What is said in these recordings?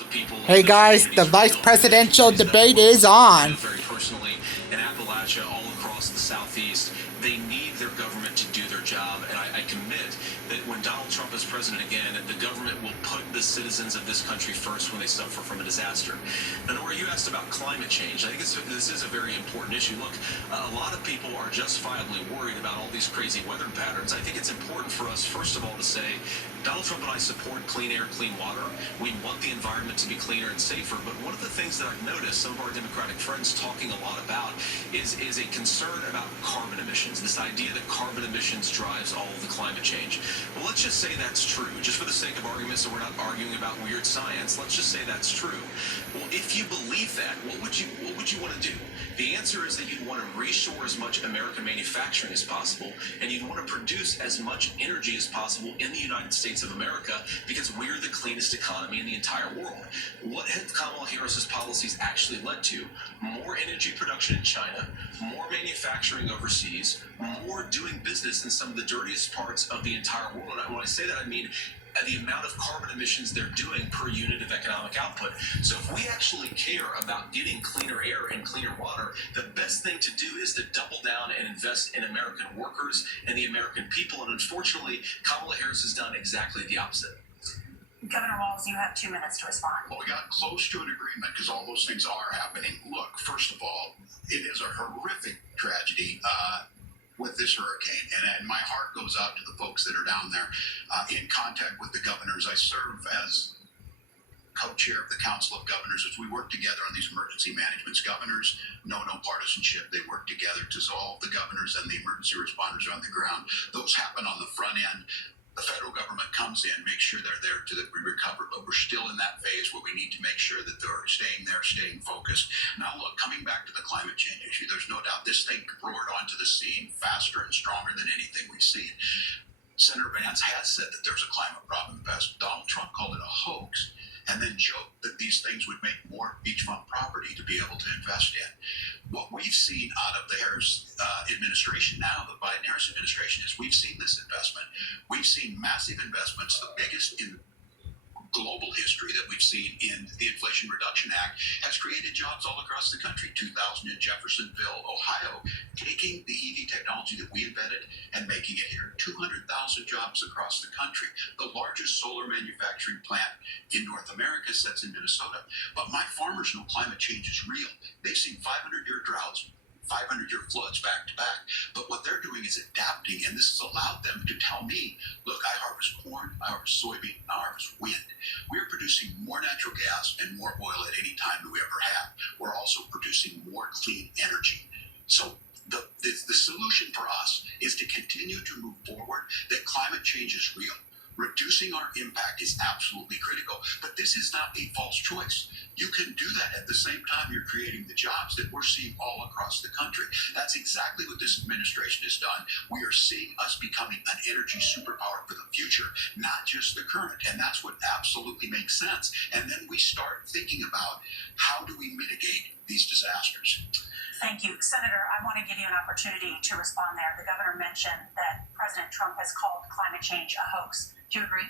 Hey guys, the vice presidential debate is on. Very personally, in Appalachia, all across the Southeast, they need their government to do their job, and I commit that when Donald Trump is president again, the government will put the citizens of this country first when they suffer from a disaster. Now, Nora, you asked about climate change. I think this is a very important issue. Look, a lot of people are justifiably worried about all these crazy weather patterns. I think it's important for us, first of all, to say Donald Trump and I support clean air, clean water. We want the environment to be cleaner and safer. But one of the things that I've noticed some of our Democratic friends talking a lot about is a concern about carbon emissions. This idea that carbon emissions drives all of the climate change. Well, let's just say that's true. Just for the sake of argument, so we're not arguing about weird science, let's just say that's true. Well, if you believe that, what would you want to do? The answer is that you'd want to reshore as much American manufacturing as possible, and you'd want to produce as much energy as possible in the United States of America because we're the cleanest economy in the entire world. What have Kamala Harris's policies actually led to? More energy production in China, more manufacturing overseas, more doing business in some of the dirtiest parts of the entire world. And when I say that, I mean the amount of carbon emissions they're doing per unit of economic output. So if we actually care about getting cleaner air and cleaner water, the best thing to do is to double down and invest in American workers and the American people. And unfortunately, Kamala Harris has done exactly the opposite. Governor Walz, you have 2 minutes to respond. Well, we got close to an agreement because all those things are happening. Look, first of all, it is a horrific tragedy with this hurricane, and my heart goes out to the folks that are down there in contact with the governors. I serve as co-chair of the Council of Governors as we work together on these emergency managements. Governors know no partisanship. They work together to solve. The governors and the emergency responders are on the ground. Those happen on the front end. The federal government comes in, makes sure they're there to that we recover, but we're still in that phase where we need to make sure that they're staying there, staying focused. Now, look, coming back to the climate change issue, there's no doubt this thing roared onto the scene faster and stronger than anything we've seen. Senator Vance has said that there's a climate problem in the past. Donald Trump called it a hoax and then joked that these things would make more beachfront property to be able to invest in. What we've seen out of the Harris administration now, the Biden-Harris administration, is we've seen this investment. We've seen massive investments, the biggest in global history that we've seen in the Inflation Reduction Act, has created jobs all across the country. 2,000 in Jeffersonville, Ohio, taking the EV technology that we invented and making it here. 200,000 jobs across the country. The largest solar manufacturing plant in North America sits in Minnesota. But my farmers know climate change is real. They've seen 500-year droughts, 500-year floods back to back. But what they're doing is adapting, and this has allowed them to tell me, look, I harvest corn, I harvest soybean, I harvest wind. We're producing more natural gas and more oil at any time than we ever have. We're also producing more clean energy. So the solution for us is to continue to move forward, that climate change is real. Reducing our impact is absolutely critical, but this is not a false choice. You can do that at the same time you're creating the jobs that we're seeing all across the country. That's exactly what this administration has done. We are seeing us becoming an energy superpower for the future, not just the current, and that's what absolutely makes sense. And then we start thinking about how do we mitigate these disasters. Thank you. Senator, I want to give you an opportunity to respond there. The governor mentioned that President Trump has called climate change a hoax. Do you agree?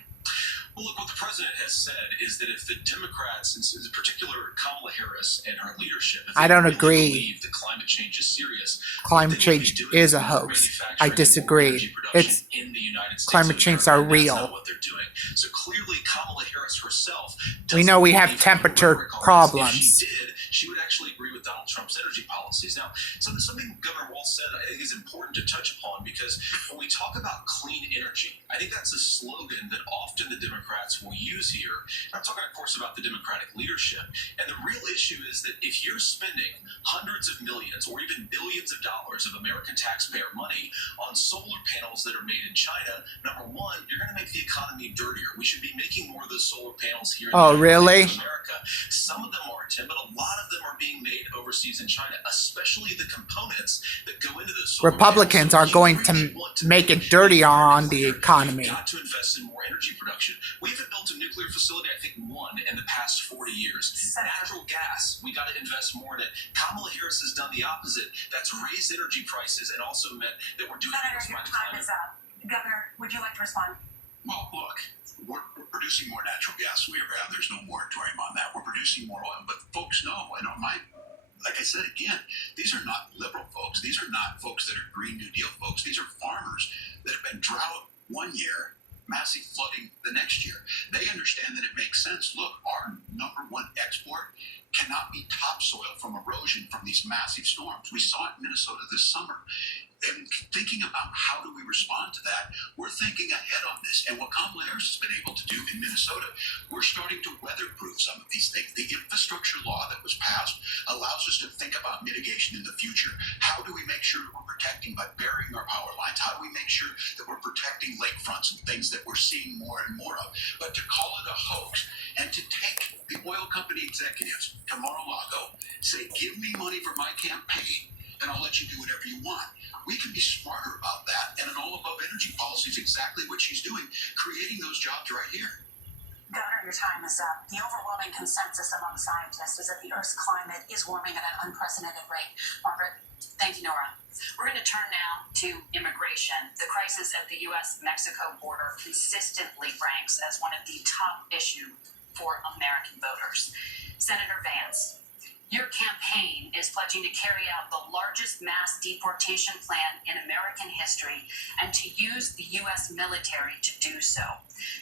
Well, look, what the president has said is that if the Democrats, in particular Kamala Harris and her leadership, if I don't really agree. believe that climate change is serious, Climate what they would be change doing is a more hoax. manufacturing I and more disagree. energy production It's in the United States climate of change America, are and that's real. not what they're doing. So clearly, Kamala Harris herself We know we have doesn't believe temperature rhetoric on this. problems. If she did, she would actually agree with Donald Trump's energy policies. Now, something Governor Walz said I think is important to touch upon, because when we talk about clean energy, I think that's a slogan that often the Democrats will use here. And I'm talking, of course, about the Democratic leadership. And the real issue is that if you're spending hundreds of millions or even billions of dollars of American taxpayer money on solar panels that are made in China, number one, you're going to make the economy dirtier. We should be making more of those solar panels here in Oh, the United really? States of America. Some of them are, Tim, but a lot of them are being made overseas in China, especially the components that go into those solar Republicans panels. are So going if to you really want to make make it dirtier on the nuclear, economy. you've got to invest in more energy production. We haven't built a nuclear facility, I think, one in the past 40 years. Natural gas, we got to invest more in it. Kamala Harris has done the opposite. That's raised energy prices and also meant that we're doing Senator, more your to time climate. is up. Governor, would you like to respond? Well, look, we're producing more natural gas than we ever have. There's no moratorium on that. producing more oil. But folks know, and like I said again, these are not liberal folks. These are not folks that are Green New Deal folks. These are farmers that have been drought one year, massive flooding the next year. They understand that it makes sense. Look, our number one export cannot be topsoil from erosion from these massive storms. We saw it in Minnesota this summer. And thinking about how do we respond to that, we're thinking ahead on this. And what Kamala Harris has been able to do in Minnesota, we're starting to weatherproof some of these things. The infrastructure law that was passed allows us to think about mitigation in the future. How do we make sure that we're protecting by burying our power lines? How do we make sure that we're protecting lakefronts and things that we're seeing more and more of? But to call it a hoax and to take the oil company executives to Mar-a-Lago, say, give me money for my campaign, and I'll let you do whatever you want. We can be smarter about that, and an all-above energy policy is exactly what she's doing, creating those jobs right here. Governor, your time is up. The overwhelming consensus among scientists is that the Earth's climate is warming at an unprecedented rate. Margaret? Thank you, Nora. We're going to turn now to immigration. The crisis at the U.S.-Mexico border consistently ranks as one of the top issues for American voters. Senator Vance, your campaign is pledging to carry out the largest mass deportation plan in American history and to use the U.S. military to do so.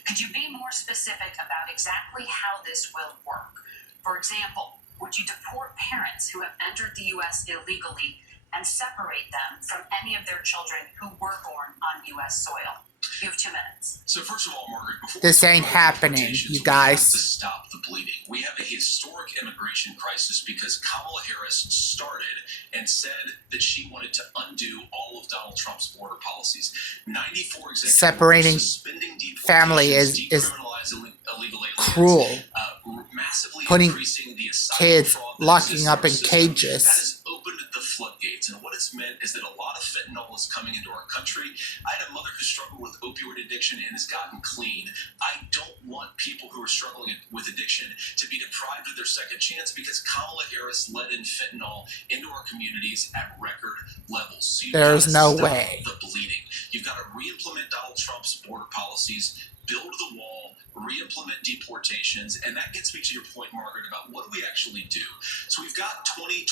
Could you be more specific about exactly how this will work? For example, would you deport parents who have entered the U.S. illegally and separate them from any of their children who were born on U.S. soil? You have 2 minutes. So first of all, Margaret, before This ain't happening, you guys. We have to stop the bleeding. We have a historic immigration crisis because Kamala Harris started and said that she wanted to undo all of Donald Trump's border policies. 94 executive Separating orders, suspending family is decriminalize illegal aliens, cruel. Massively Putting increasing the asylum kids, fraud that locking exists up our in system. cages. That has opened the floodgates, and what it's meant is that a lot of fentanyl is coming into our country. I had a mother who struggled with opioid addiction and has gotten clean. I don't want people who are struggling with addiction to be deprived of their second chance because Kamala Harris let in fentanyl into our communities at record levels. So There's no stop way. the bleeding. You've got to re-implement Donald Trump's border policies, build the wall, re-implement deportations, and that gets me to your point, Margaret, about what do we actually do? So we've got 25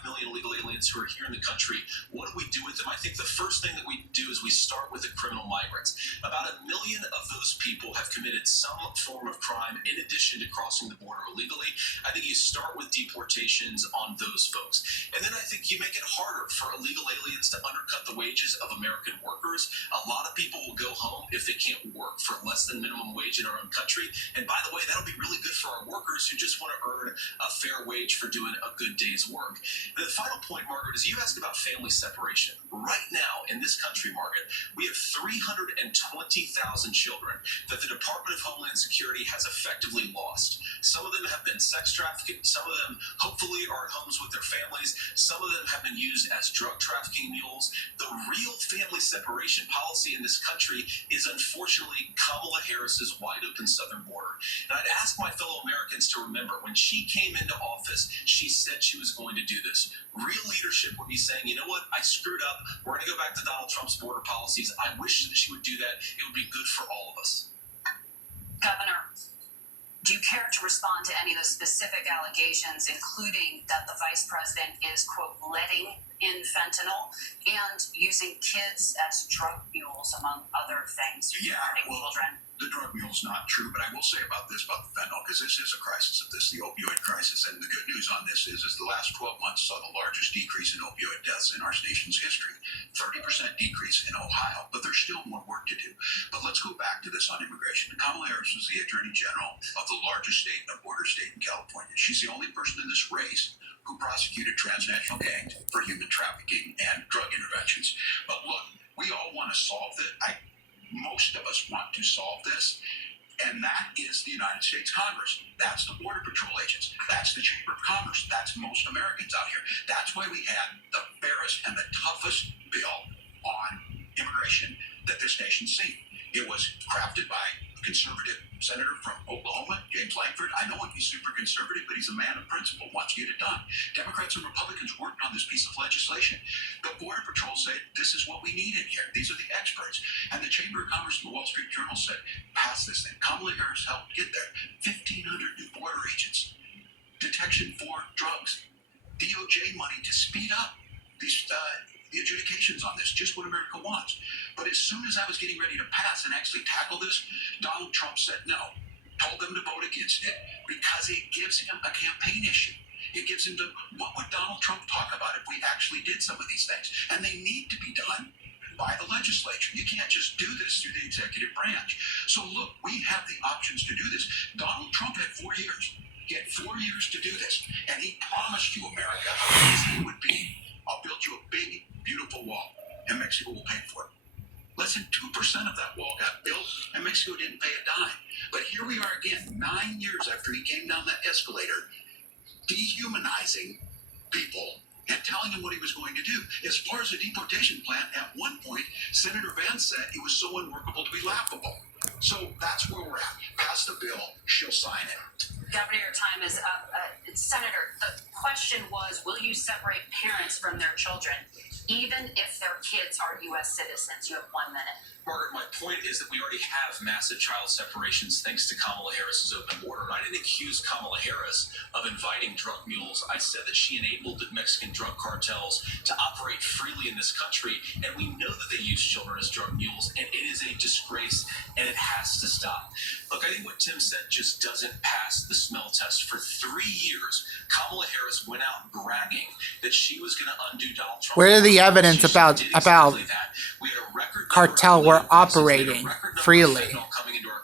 million illegal aliens who are here in the country. What do we do with them? I think the first thing that we do is we start with the criminal migrants. About 1 million of those people have committed some form of crime in addition to crossing the border illegally. I think you start with deportations on those folks. And then I think you make it harder for illegal aliens to undercut the wages of American workers. A lot of people will go home if they can't work for less than minimum wage in our own country. And by the way, that'll be really good for our workers who just want to earn a fair wage for doing a good day's work. And the final point, Margaret, is you asked about family separation. Right now in this country, Margaret, we have 320,000 children that the Department of Homeland Security has effectively lost. Some of them have been sex trafficked. Some of them hopefully are at homes with their families. Some of them have been used as drug trafficking mules. The real family separation policy in this country is unfortunately Kamala Harris's wide open southern border. And I'd ask my fellow Americans to remember when she came into office, she said she was going to do this. Real leadership would be saying, you know what, I screwed up. We're going to go back to Donald Trump's border policies. I wish that she would do that. It would be good for all of us. Governor, do you care to respond to any of the specific allegations, including that the vice president is, quote, letting in fentanyl and using kids as drug mules, among other things, regarding children? The drug mule is not true, but I will say about the fentanyl, because this is a crisis of this, the opioid crisis. And the good news on this is the last 12 months saw the largest decrease in opioid deaths in our nation's history. 30% decrease in Ohio, but there's still more work to do. But let's go back to this on immigration. Kamala Harris was the Attorney General of the largest state, a border state in California. She's the only person in this race who prosecuted transnational gangs for human trafficking and drug interventions. But look, we all want to solve this. Most of us want to solve this, and that is the United States Congress. That's the Border Patrol agents. That's the Chamber of Commerce. That's most Americans out here. That's why we had the fairest and the toughest bill on immigration that this nation's seen. It was crafted by a conservative senator from Oklahoma, James Lankford. I know he's super conservative, but he's a man of principle, wants to get it done. Democrats and Republicans worked on this piece of legislation. The Border Patrol said, this is what we need in here. These are the experts. And the Chamber of Commerce and the Wall Street Journal said, pass this thing. Kamala Harris helped get there. 1,500 new border agents. protection for drugs, DOJ money to speed up these the adjudications on this, just what America wants. But as soon as I was getting ready to pass and actually tackle this, Donald Trump said no, told them to vote against it because it gives him a campaign issue. It gives him what would Donald Trump talk about if we actually did some of these things? And they need to be done by the legislature. You can't just do this through the executive branch. So look, we have the options to do this. Donald Trump had 4 years. He had 4 years to do this. And he promised you, America, how easy it would be. I'll build you a big, beautiful wall, and Mexico will pay for it. Less than 2% of that wall got built, and Mexico didn't pay a dime. But here we are again, 9 years after he came down that escalator, dehumanizing people and telling him what he was going to do. As far as the deportation plan, at one point, Senator Vance said it was so unworkable to be laughable. So that's where we're at. Pass the bill, she'll sign it. Governor, your time is up. Senator, the question was, will you separate parents from their children, even if their kids are U.S. citizens? You have 1 minute. Margaret, my point is that we already have massive child separations thanks to Kamala Harris's open border. I didn't accuse Kamala Harris of inviting drug mules. I said that she enabled the Mexican drug cartels to operate freely in this country, and we know that they use children as drug mules, and it is a disgrace, and it has to stop. Look, I think what Tim said just doesn't pass the smell test. For 3 years, Kamala Harris went out bragging that she was going to undo Donald Trump. Where are the evidence about that. We had a record cartel were operating freely?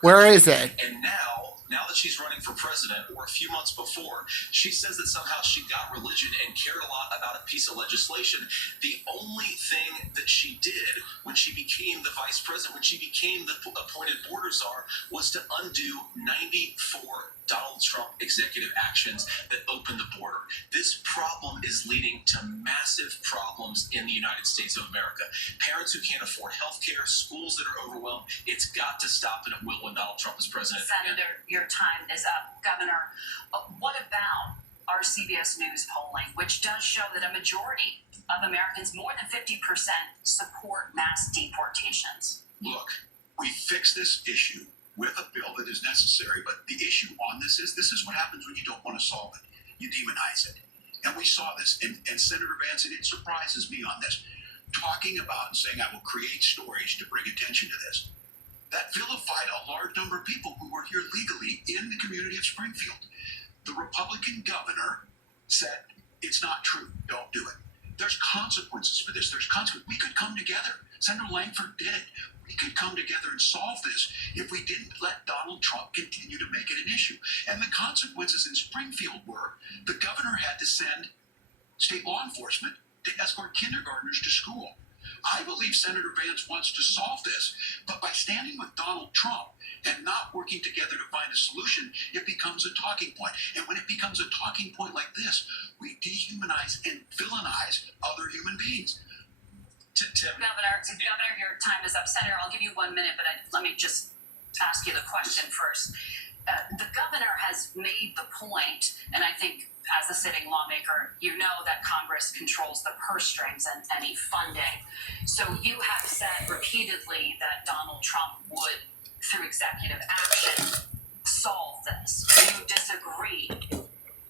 Where is it? And now that she's running for president, or a few months before, she says that somehow she got religion and cared a lot about a piece of legislation. The only thing that she did when she became the vice president, when she became the appointed border czar, was to undo 94 Donald Trump executive actions that opened the border. This problem is leading to massive problems in the United States of America. Parents who can't afford health care, schools that are overwhelmed. It's got to stop, and it will when Donald Trump is president. Senator, your time is up. Governor, what about our CBS News polling, which does show that a majority of Americans, more than 50%, support mass deportations? Look, we fix this issue with a bill that is necessary, but the issue on this is what happens when you don't want to solve it. You demonize it. And we saw this, and Senator Vance, and it surprises me on this, talking about and saying, I will create stories to bring attention to this. That vilified a large number of people who were here legally in the community of Springfield. The Republican governor said, it's not true, don't do it. There's consequences for this. There's consequences. We could come together. Senator Langford did. We could come together and solve this if we didn't let Donald Trump continue to make it an issue. And the consequences in Springfield were the governor had to send state law enforcement to escort kindergartners to school. I believe Senator Vance wants to solve this, but by standing with Donald Trump and not working together to find a solution, it becomes a talking point. And when it becomes a talking point like this, we dehumanize and villainize other human beings. Tim. Governor, your time is up. Senator, I'll give you 1 minute, but let me just ask you the question first. The governor has made the point, and I think as a sitting lawmaker, you know that Congress controls the purse strings and any funding. So you have said repeatedly that Donald Trump would, through executive action, solve this. Do you disagree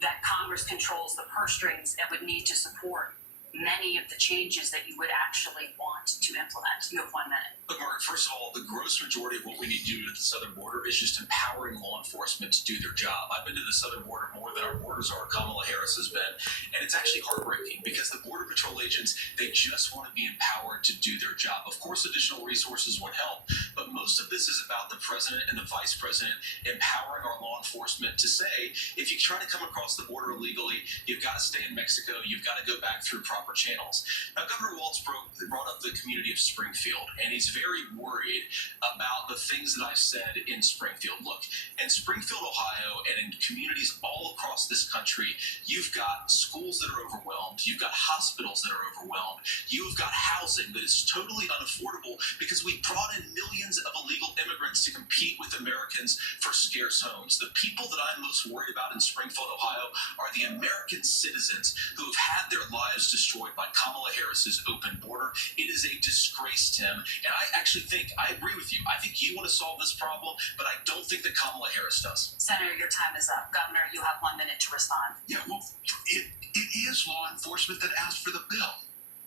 that Congress controls the purse strings and would need to support many of the changes that you would actually want to implement? You have 1 minute. Look, Margaret, first of all, the gross majority of what we need to do at the southern border is just empowering law enforcement to do their job. I've been to the southern border more than our border czar, Kamala Harris, has been, and it's actually heartbreaking because the Border Patrol agents, they just want to be empowered to do their job. Of course, additional resources would help, but most of this is about the president and the vice president empowering our law enforcement to say, if you try to come across the border illegally, you've got to stay in Mexico, you've got to go back through proper channels. Now, Governor Walz brought up the community of Springfield, and he's very worried about the things that I've said in Springfield. Look, in Springfield, Ohio, and in communities all across this country, you've got schools that are overwhelmed, you've got hospitals that are overwhelmed, you've got housing that is totally unaffordable because we brought in millions of illegal immigrants immigrants to compete with Americans for scarce homes. The people that I'm most worried about in Springfield, Ohio, are the American citizens who have had their lives destroyed by Kamala Harris's open border. It is a disgrace, Tim. And I actually think, I agree with you. I think you want to solve this problem, but I don't think that Kamala Harris does. Senator, your time is up. Governor, you have 1 minute to respond. Yeah, well, it is law enforcement that asked for the bill.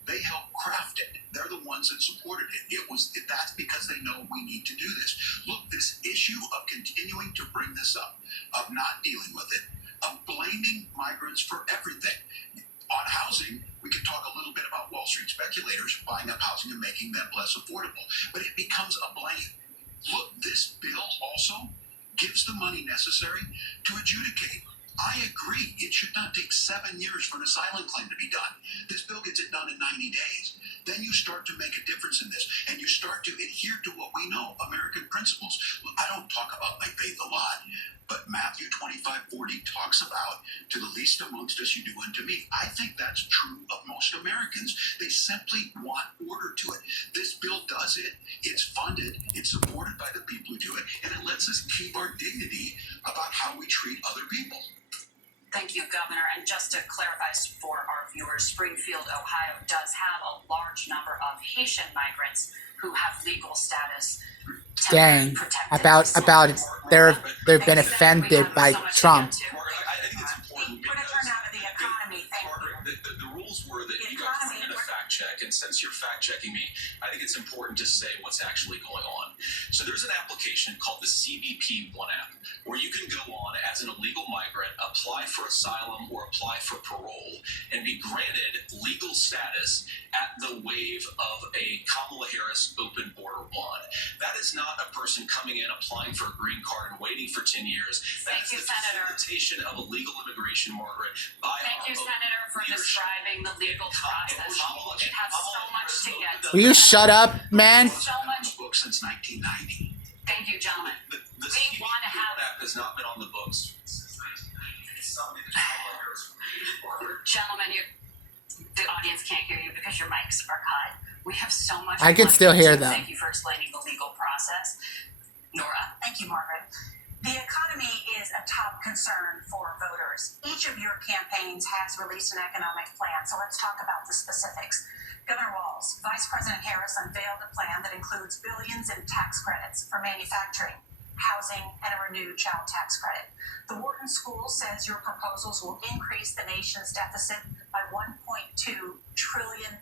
They helped craft it. They're the ones that supported it. That's because they know we need to do this. Look, this issue of continuing to bring this up, of not dealing with it, of blaming migrants for everything. On housing, we could talk a little bit about Wall Street speculators buying up housing and making them less affordable, but it becomes a blame. Look, this bill also gives the money necessary to adjudicate. I agree. It should not take 7 years for an asylum claim to be done. This bill gets it done in 90 days. Then you start to make a difference in this, and you start to adhere to what we know, American principles. Look, I don't talk about my faith a lot, but Matthew 25:40 talks about, to the least amongst us you do unto me. I think that's true of most Americans. They simply want order to it. This bill does it. It's funded. It's supported by the people who do it, and it lets us keep our dignity about how we treat other people. Thank you, Governor. And just to clarify for our viewers, Springfield, Ohio does have a large number of Haitian migrants who have legal status. Dang, about they've been offended by Trump. Margaret, I think it's important Put a because turn out of the economy. Thank you. Margaret, the rules were that you guys were going to fact check, and since you're fact checking me, I think it's important to say what's actually going on. So there's an application called the CBP One app, where you can go on as an illegal migrant, apply for asylum or apply for parole, and be granted legal status at the wave of a Kamala Harris open border bond. That is not a person coming in, applying for a green card and waiting for 10 years. That Thank you, is the Senator. facilitation of illegal immigration, Margaret, by Thank you, our Senator, for leadership. describing the legal process. We have so much to get to. Will you shut up, man? So much. Book since 1990. Thank you, gentlemen. The We CBP want to have- app has not been on the books since 1990. It's something that Kamala Harris created, Margaret. Gentlemen, the audience can't hear you because your mics are cut. We have so much. I we can want to still get hear to. them. Thank you for explaining the legal process. Nora? Thank you, Margaret. The economy is a top concern for voters. Each of your campaigns has released an economic plan, so let's talk about the specifics. Governor Walz, Vice President Harris unveiled a plan that includes billions in tax credits for manufacturing, housing, and a renewed child tax credit. The Wharton School says your proposals will increase the nation's deficit by $1.2 trillion.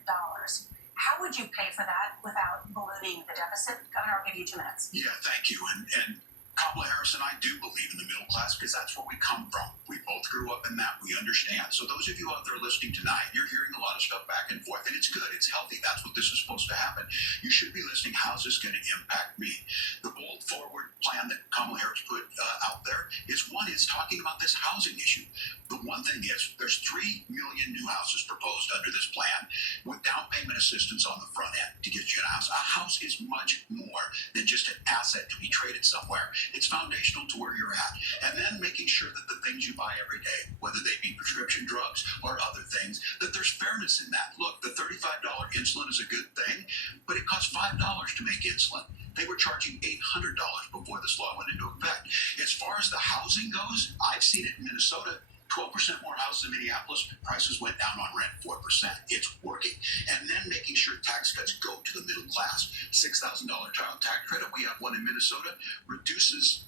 How would you pay for that without ballooning the deficit? Governor, I'll give you 2 minutes. Yeah, thank you. And Kamala Harris and I do believe in the middle class because that's where we come from. We both grew up in that. We understand. So those of you out there listening tonight, you're hearing a lot of stuff back and forth, and it's good. It's healthy. That's what this is supposed to happen. You should be listening. How's this going to impact me? The bold forward plan that Kamala Harris put out there is talking about this housing issue. The one thing is there's 3 million new houses proposed under this plan with down payment assistance on the front end to get you a house. A house is much more than just an asset to be traded somewhere. It's foundational to where you're at. And then making sure that the things you buy every day, whether they be prescription drugs or other things, that there's fairness in that. Look, the $35 insulin is a good thing, but it costs $5 to make insulin. They were charging $800 before this law went into effect. As far as the housing goes, I've seen it in Minnesota. 12% more houses in Minneapolis, prices went down on rent 4%. It's working. And then making sure tax cuts go to the middle class. $6,000 child tax credit, we have one in Minnesota, reduces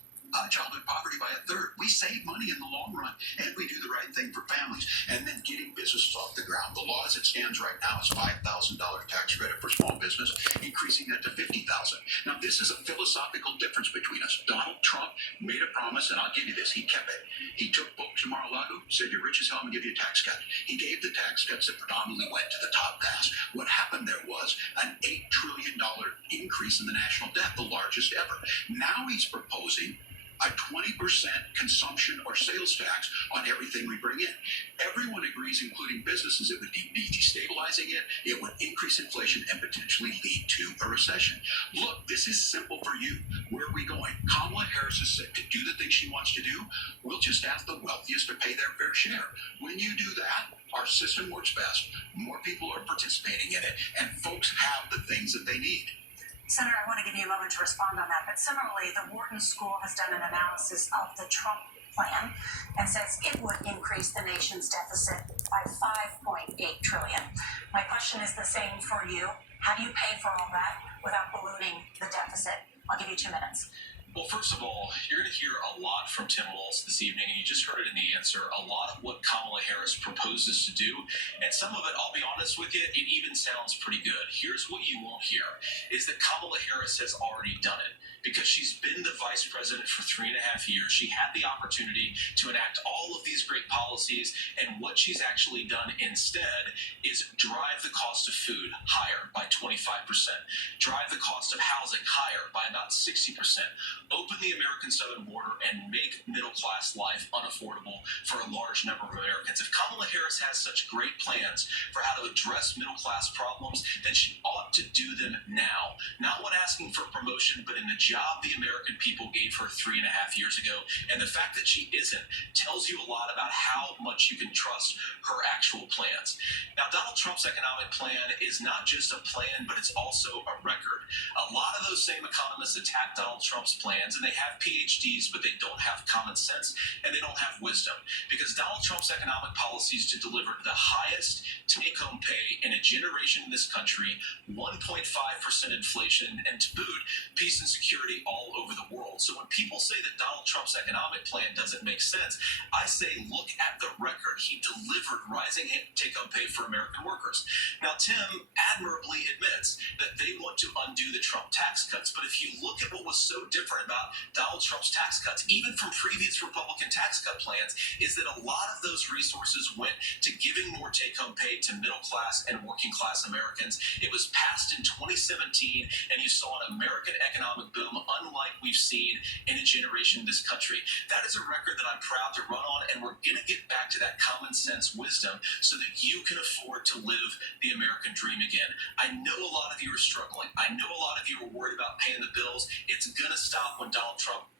childhood poverty by 1/3. We save money in the long run, and we do the right thing for families. And then getting businesses off the ground. The law as it stands right now is $5,000 tax credit for small business, increasing that to $50,000. Now, this is a philosophical difference between us. Donald Trump made a promise, and I'll give you this, he kept it. He took folks to Mar-a-Lago, said, you're rich as hell, I'm going to give you a tax cut. He gave the tax cuts that predominantly went to the top pass. What happened there was an $8 trillion increase in the national debt, the largest ever. Now he's proposing a 20% consumption or sales tax on everything we bring in. Everyone agrees, including businesses, it would be destabilizing it would increase inflation and potentially lead to a recession. Look, this is simple for you. Where are we going? Kamala Harris is set to do the things she wants to do. We'll just ask the wealthiest to pay their fair share. When you do that, our system works best. More people are participating in it, and folks have the things that they need. Senator, I want to give you a moment to respond on that. But similarly, the Wharton School has done an analysis of the Trump plan and says it would increase the nation's deficit by $5.8 trillion. My question is the same for you. How do you pay for all that without ballooning the deficit? I'll give you 2 minutes. Well, first of all, you're going to hear a lot from Tim Walz this evening, and you just heard it in the answer. A lot of what Kamala Harris proposes to do, and some of it, I'll be honest with you, it even sounds pretty good. Here's what you won't hear, is that Kamala Harris has already done it. Because she's been the vice president for 3.5 years, she had the opportunity to enact all of these great policies, and what she's actually done instead is drive the cost of food higher by 25%, drive the cost of housing higher by about 60%, open the American southern border, and make middle-class life unaffordable for a large number of Americans. If Kamala Harris has such great plans for how to address middle-class problems, then she ought to do them now. Not when asking for promotion, but in the job the American people gave her 3.5 years ago. And the fact that she isn't tells you a lot about how much you can trust her actual plans. Now, Donald Trump's economic plan is not just a plan, but it's also a record. A lot of those same economists attack Donald Trump's plans, and they have PhDs, but they don't have common sense and they don't have wisdom. Because Donald Trump's economic policies to deliver the highest take-home pay in a generation in this country, 1.5% inflation, and to boot, peace and security all over the world. So when people say that Donald Trump's economic plan doesn't make sense, I say look at the record. He delivered rising take-home pay for American workers. Now, Tim admirably admits that they want to undo the Trump tax cuts, but if you look at what was so different about Donald Trump's tax cuts, even from previous Republican tax cut plans, is that a lot of those resources went to giving more take-home pay to middle-class and working-class Americans. It was passed in 2017, and you saw an American economic boom unlike we've seen in a generation in this country. That is a record that I'm proud to run on, and we're going to get back to that common sense wisdom so that you can afford to live the American dream again. I know a lot of you are struggling. I know a lot of you are worried about paying the bills. It's going to stop when Donald Trump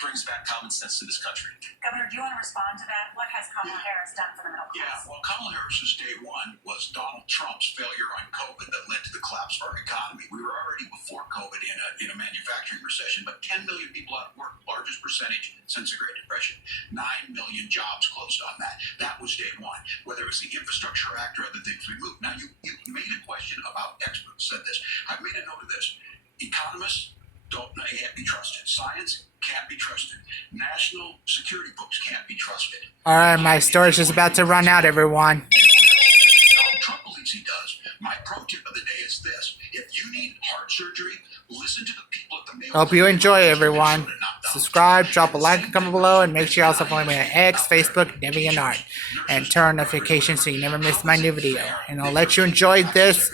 brings back common sense to this country. Governor, do you want to respond to that? What has Kamala Harris done for the middle Yeah, class? well, Kamala Harris's day one was Donald Trump's failure on COVID that led to the collapse of our economy. We were already before COVID in a manufacturing recession, but 10 million people out of work, largest percentage since the Great Depression. 9 million jobs closed on that. That was day one. Whether it was the Infrastructure Act or other things we moved. Now, you made a question about experts, said this. I've made a note of this. Economists can't be trusted. Science can't be trusted. National security books can't be trusted. All right, my story's just about to run out, everyone. Donald Trump believes he does. My pro tip of the day is this. If you need heart surgery, listen to the people at the Mayo Hope you Clinic. enjoy, everyone. Subscribe, drop a like, and comment below, and make sure you also follow me on X, Facebook, DeviantArt, and turn on notifications so you never miss my new video. And I'll let you enjoy this,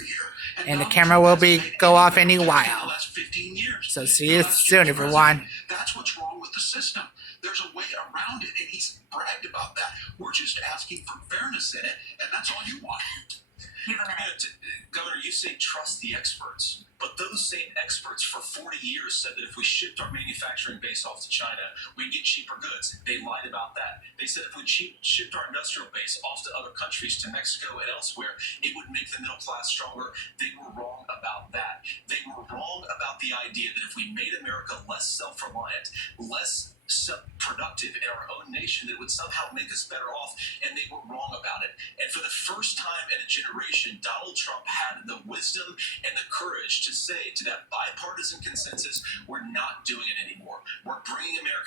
and the camera will go off any while. So see you soon, everyone. That's what's wrong with the system. There's a way around it, and he's bragged about that. We're just asking for fairness in it, and that's all you want. You have a minute. Governor, you say trust the experts, but those same experts for 40 years said that if we shipped our manufacturing base off to China, we'd get cheaper goods. They lied about that. They said if we shipped our industrial base off to other countries, to Mexico and elsewhere, it would make the middle class stronger. They were wrong about that. They were wrong about the idea that if we made America less self-reliant, less productive in our own nation, that would somehow make us better off, and they were wrong about it. And for the first time in a generation, Donald Trump had the wisdom and the courage to say to that bipartisan consensus, we're not doing it anymore. We're bringing America